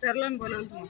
सरलन बोलवलं तुम्ही.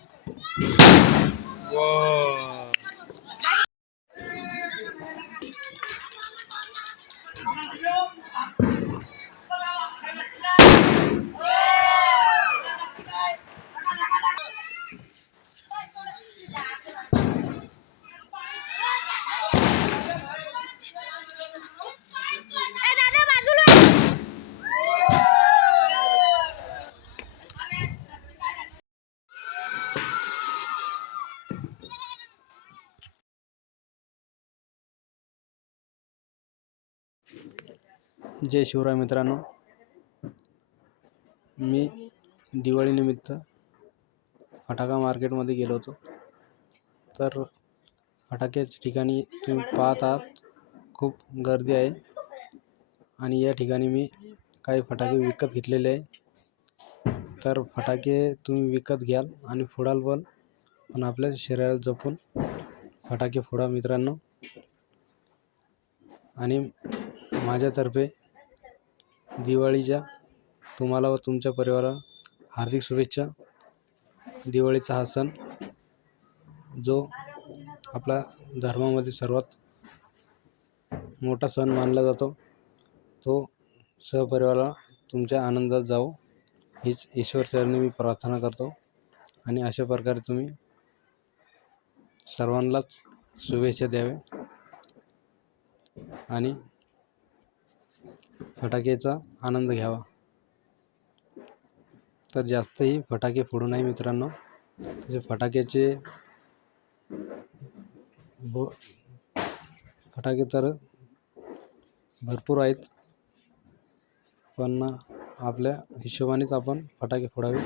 जय शिवराय मित्रांनो, मी दिवाळीनिमित्त फटाका मार्केटमध्ये गेलो होतो. तर फटाक्याच्या ठिकाणी तुम्ही पाहत आहात खूप गर्दी आहे आणि या ठिकाणी मी काही फटाके विकत घेतलेले आहे. तर फटाके तुम्ही विकत घ्याल आणि फोडाल पण आपल्या शरीराला जपून फटाके फोडा मित्रांनो. आणि माझ्यातर्फे दिवाळीच्या तुम्हाला व तुमच्या परिवाराला हार्दिक शुभेच्छा. दिवाळीचा हा सण जो आपला धर्मामध्ये सर्वात मोठा सण मानला जातो, तो सहपरिवाराला तुमच्या आनंदात जावो हीच ईश्वरचरणी मी प्रार्थना करतो. आणि अशा प्रकारे तुम्ही सर्वांनाच शुभेच्छा द्यावे आणि फटाक्याचा आनंद घ्यावा. तर जास्तही फटाके फोडू नये मित्रांनो. फटाक्याचे फटाके तर भरपूर आहेत, पण आपल्या हिशोबानेच आपण फटाके फोडावे.